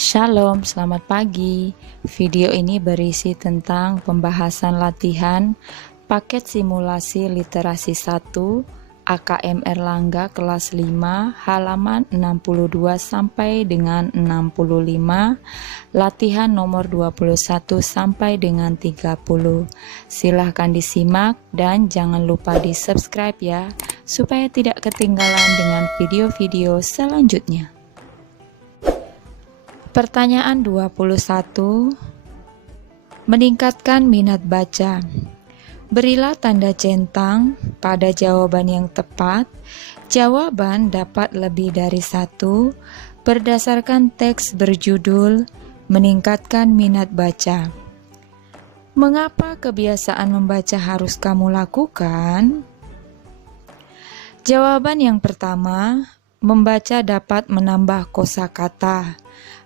Shalom, selamat pagi. Video ini berisi tentang pembahasan latihan paket simulasi literasi 1 AKM Erlangga kelas 5 halaman 62 sampai dengan 65, latihan nomor 21 sampai dengan 30. Silahkan disimak dan jangan lupa di subscribe ya, supaya tidak ketinggalan dengan video-video selanjutnya. Pertanyaan 21. Meningkatkan minat baca. Berilah tanda centang pada jawaban yang tepat. Jawaban dapat lebih dari satu berdasarkan teks berjudul Meningkatkan minat baca. Mengapa kebiasaan membaca harus kamu lakukan? Jawaban yang pertama, membaca dapat menambah kosakata.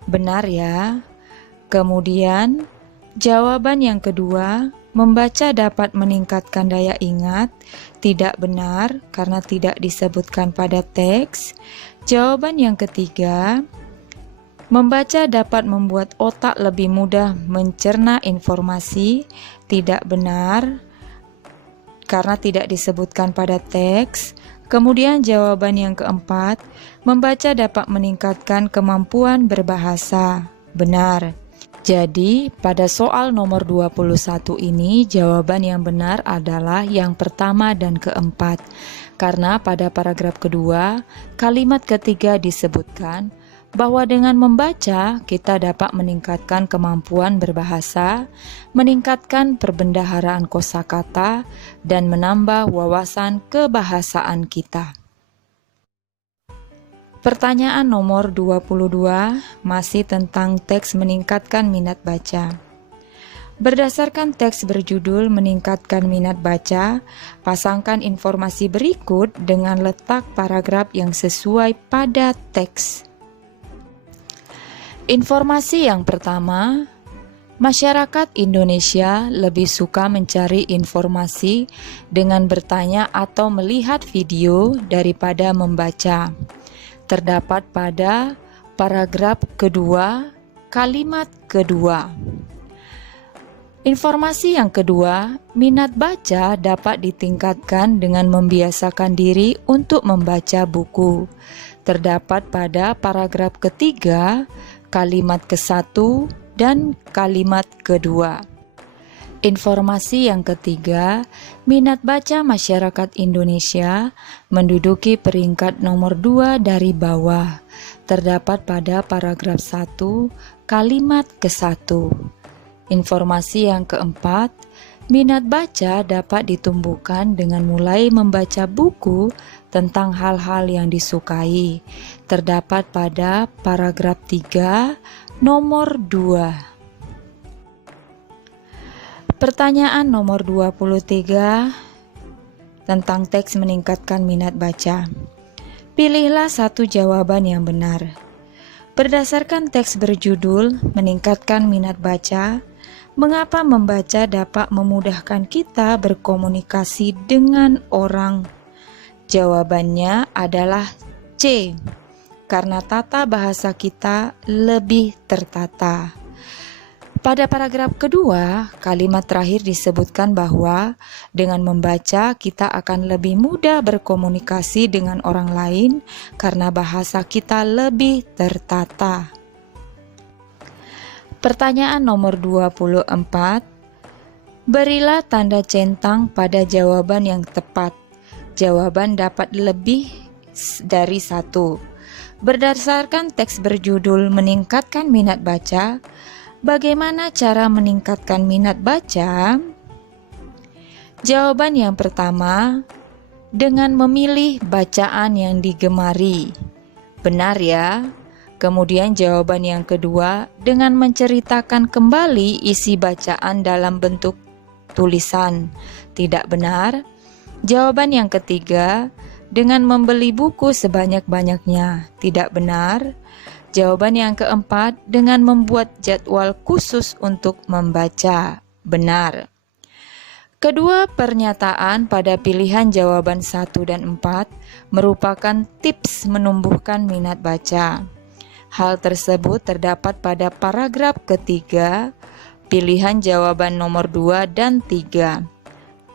Benar ya. Kemudian, jawaban yang kedua, membaca dapat meningkatkan daya ingat. Tidak benar karena tidak disebutkan pada teks. Jawaban yang ketiga, membaca dapat membuat otak lebih mudah mencerna informasi. Tidak benar karena tidak disebutkan pada teks. Kemudian jawaban yang keempat, membaca dapat meningkatkan kemampuan berbahasa. Benar. Jadi, pada soal nomor 21 ini, jawaban yang benar adalah yang pertama dan keempat. Karena pada paragraf kedua, kalimat ketiga disebutkan bahwa dengan membaca, kita dapat meningkatkan kemampuan berbahasa, meningkatkan perbendaharaan kosakata, dan menambah wawasan kebahasaan kita. Pertanyaan nomor 22 masih tentang teks meningkatkan minat baca. Berdasarkan teks berjudul Meningkatkan Minat Baca, pasangkan informasi berikut dengan letak paragraf yang sesuai pada teks. Informasi yang pertama, masyarakat Indonesia lebih suka mencari informasi dengan bertanya atau melihat video daripada membaca. Terdapat pada paragraf kedua, kalimat kedua. Informasi yang kedua, minat baca dapat ditingkatkan dengan membiasakan diri untuk membaca buku. Terdapat pada paragraf ketiga, kalimat ke-1 dan kalimat kedua. Informasi yang ketiga, minat baca masyarakat Indonesia menduduki peringkat nomor 2 dari bawah. Terdapat pada paragraf 1, kalimat ke-1. Informasi yang keempat, minat baca dapat ditumbuhkan dengan mulai membaca buku tentang hal-hal yang disukai. Terdapat pada paragraf 3, nomor 2. Pertanyaan nomor 23 tentang teks meningkatkan minat baca. Pilihlah satu jawaban yang benar. Berdasarkan teks berjudul Meningkatkan Minat Baca, mengapa membaca dapat memudahkan kita berkomunikasi dengan orang? Jawabannya adalah C, karena tata bahasa kita lebih tertata. Pada paragraf kedua, kalimat terakhir disebutkan bahwa dengan membaca kita akan lebih mudah berkomunikasi dengan orang lain karena bahasa kita lebih tertata. Pertanyaan nomor 24. Berilah tanda centang pada jawaban yang tepat. Jawaban dapat lebih dari satu. Berdasarkan teks berjudul Meningkatkan Minat Baca, bagaimana cara meningkatkan minat baca? Jawaban yang pertama, dengan memilih bacaan yang digemari. Benar ya? Kemudian jawaban yang kedua, dengan menceritakan kembali isi bacaan dalam bentuk tulisan. Tidak benar? Jawaban yang ketiga, dengan membeli buku sebanyak-banyaknya. Tidak benar? Jawaban yang keempat, dengan membuat jadwal khusus untuk membaca. Benar. Kedua pernyataan pada pilihan jawaban 1 dan 4 merupakan tips menumbuhkan minat baca. Hal tersebut terdapat pada paragraf ketiga, pilihan jawaban nomor 2 dan 3.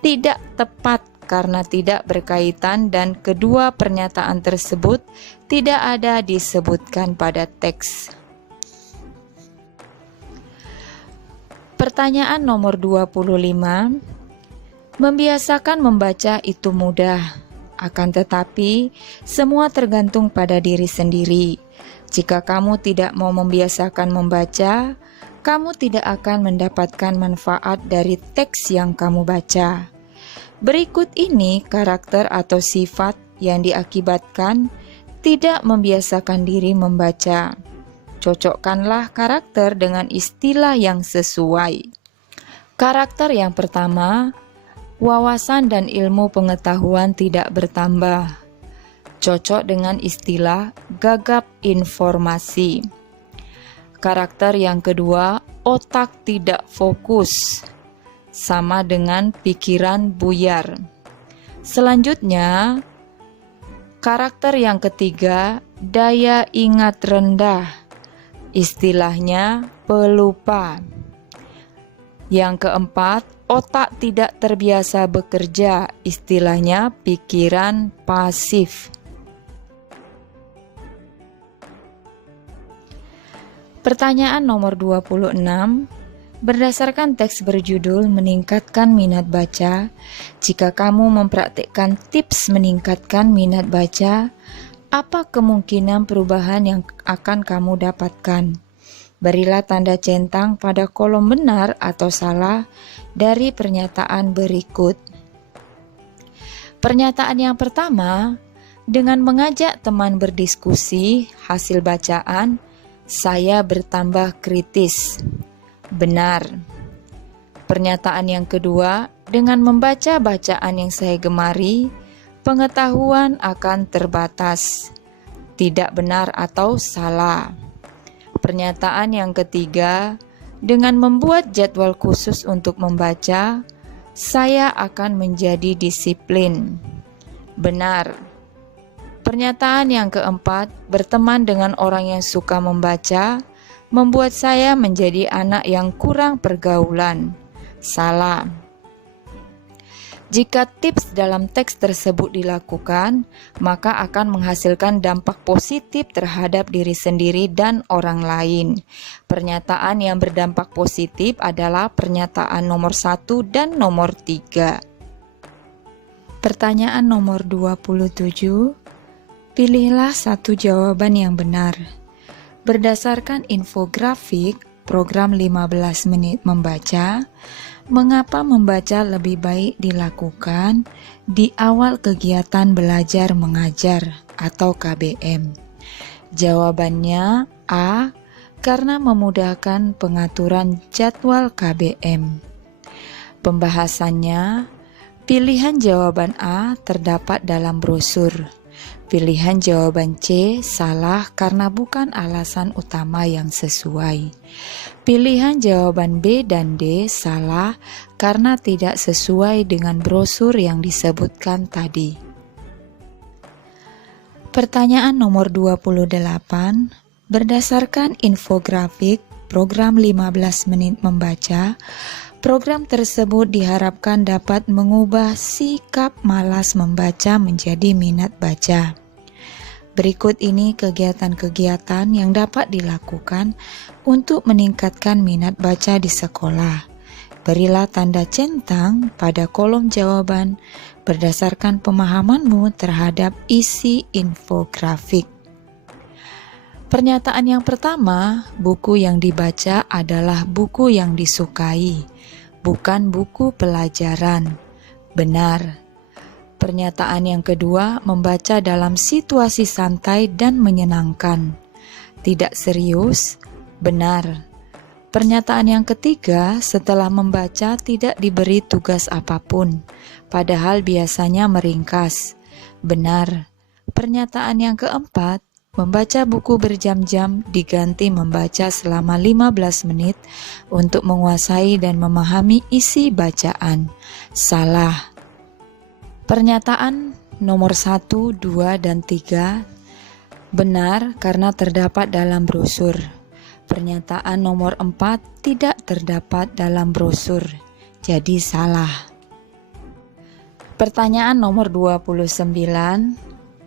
Tidak tepat karena tidak berkaitan dan kedua pernyataan tersebut tidak ada disebutkan pada teks. Pertanyaan nomor 25. Membiasakan membaca itu mudah, akan tetapi semua tergantung pada diri sendiri. Jika kamu tidak mau membiasakan membaca, kamu tidak akan mendapatkan manfaat dari teks yang kamu baca. Berikut ini karakter atau sifat yang diakibatkan tidak membiasakan diri membaca. Cocokkanlah karakter dengan istilah yang sesuai. Karakter yang pertama, wawasan dan ilmu pengetahuan tidak bertambah. Cocok dengan istilah gagap informasi. Karakter yang kedua, otak tidak fokus, sama dengan pikiran buyar. Selanjutnya, karakter yang ketiga, daya ingat rendah, istilahnya pelupa. Yang keempat, otak tidak terbiasa bekerja, istilahnya pikiran pasif. Pertanyaan nomor 26. Berdasarkan teks berjudul Meningkatkan Minat Baca, jika kamu mempraktikkan tips meningkatkan minat baca, apa kemungkinan perubahan yang akan kamu dapatkan? Berilah tanda centang pada kolom benar atau salah dari pernyataan berikut. Pernyataan yang pertama, dengan mengajak teman berdiskusi hasil bacaan, saya bertambah kritis. Benar. Pernyataan yang kedua, dengan membaca bacaan yang saya gemari, pengetahuan akan terbatas. Tidak benar atau salah. Pernyataan yang ketiga, dengan membuat jadwal khusus untuk membaca, saya akan menjadi disiplin. Benar. Pernyataan yang keempat, berteman dengan orang yang suka membaca, membuat saya menjadi anak yang kurang pergaulan. Salah. Jika tips dalam teks tersebut dilakukan, maka akan menghasilkan dampak positif terhadap diri sendiri dan orang lain. Pernyataan yang berdampak positif adalah pernyataan nomor 1 dan nomor 3. Pertanyaan nomor 27. Pilihlah satu jawaban yang benar. Berdasarkan infografik program 15 menit membaca, mengapa membaca lebih baik dilakukan di awal kegiatan belajar mengajar atau KBM? Jawabannya A. Karena memudahkan pengaturan jadwal KBM. Pembahasannya, pilihan jawaban A terdapat dalam brosur. Pilihan jawaban C salah karena bukan alasan utama yang sesuai. Pilihan jawaban B dan D salah karena tidak sesuai dengan brosur yang disebutkan tadi. Pertanyaan nomor 28. Berdasarkan infografik program 15 menit membaca, program tersebut diharapkan dapat mengubah sikap malas membaca menjadi minat baca. Berikut ini kegiatan-kegiatan yang dapat dilakukan untuk meningkatkan minat baca di sekolah. Berilah tanda centang pada kolom jawaban berdasarkan pemahamanmu terhadap isi infografik. Pernyataan yang pertama, buku yang dibaca adalah buku yang disukai, bukan buku pelajaran. Benar. Pernyataan yang kedua, membaca dalam situasi santai dan menyenangkan. Tidak serius. Benar. Pernyataan yang ketiga, setelah membaca tidak diberi tugas apapun, padahal biasanya meringkas. Benar. Pernyataan yang keempat, membaca buku berjam-jam diganti membaca selama 15 menit untuk menguasai dan memahami isi bacaan. Salah. Pernyataan nomor 1, 2, dan 3 Benar karena terdapat dalam brosur. Pernyataan nomor 4 tidak terdapat dalam brosur, jadi salah. Pertanyaan nomor 29,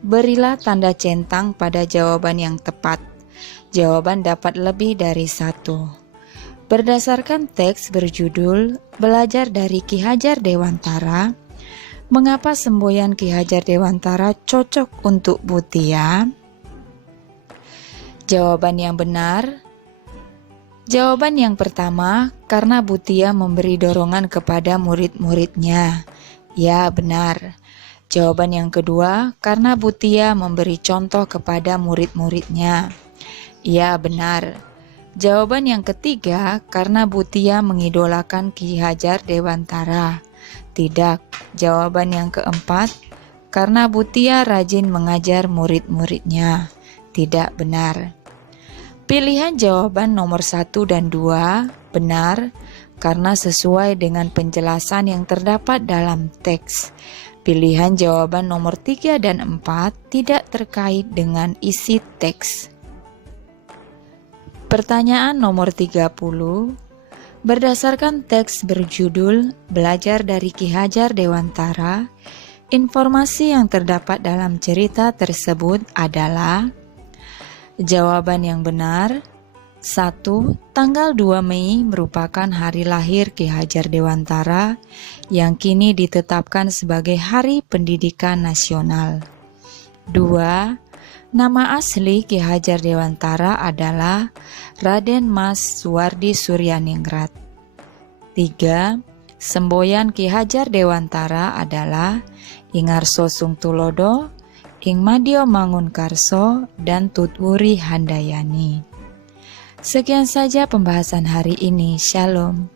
berilah tanda centang pada jawaban yang tepat. Jawaban dapat lebih dari satu. Berdasarkan teks berjudul Belajar dari Ki Hajar Dewantara, mengapa semboyan Ki Hajar Dewantara cocok untuk Mutia? Jawaban yang benar. Jawaban yang pertama, karena Mutia memberi dorongan kepada murid-muridnya. Ya, benar. Jawaban yang kedua, karena Mutia memberi contoh kepada murid-muridnya. Ya, benar. Jawaban yang ketiga, karena Mutia mengidolakan Ki Hajar Dewantara. Tidak. Jawaban yang keempat, karena Mutia rajin mengajar murid-muridnya. Tidak benar. Pilihan jawaban nomor 1 dan 2 benar karena sesuai dengan penjelasan yang terdapat dalam teks. Pilihan jawaban nomor 3 dan 4 tidak terkait dengan isi teks. Pertanyaan nomor 30. Berdasarkan teks berjudul Belajar dari Ki Hajar Dewantara, informasi yang terdapat dalam cerita tersebut adalah: jawaban yang benar. 1. Tanggal 2 Mei merupakan hari lahir Ki Hajar Dewantara yang kini ditetapkan sebagai Hari Pendidikan Nasional. 2. Nama asli Ki Hajar Dewantara adalah Raden Mas Suwardi Suryaningrat. 3. Semboyan Ki Hajar Dewantara adalah Ingarso Sungtulodo, Ing Madyo Mangunkarso, dan Tutwuri Handayani. Sekian saja pembahasan hari ini. Shalom.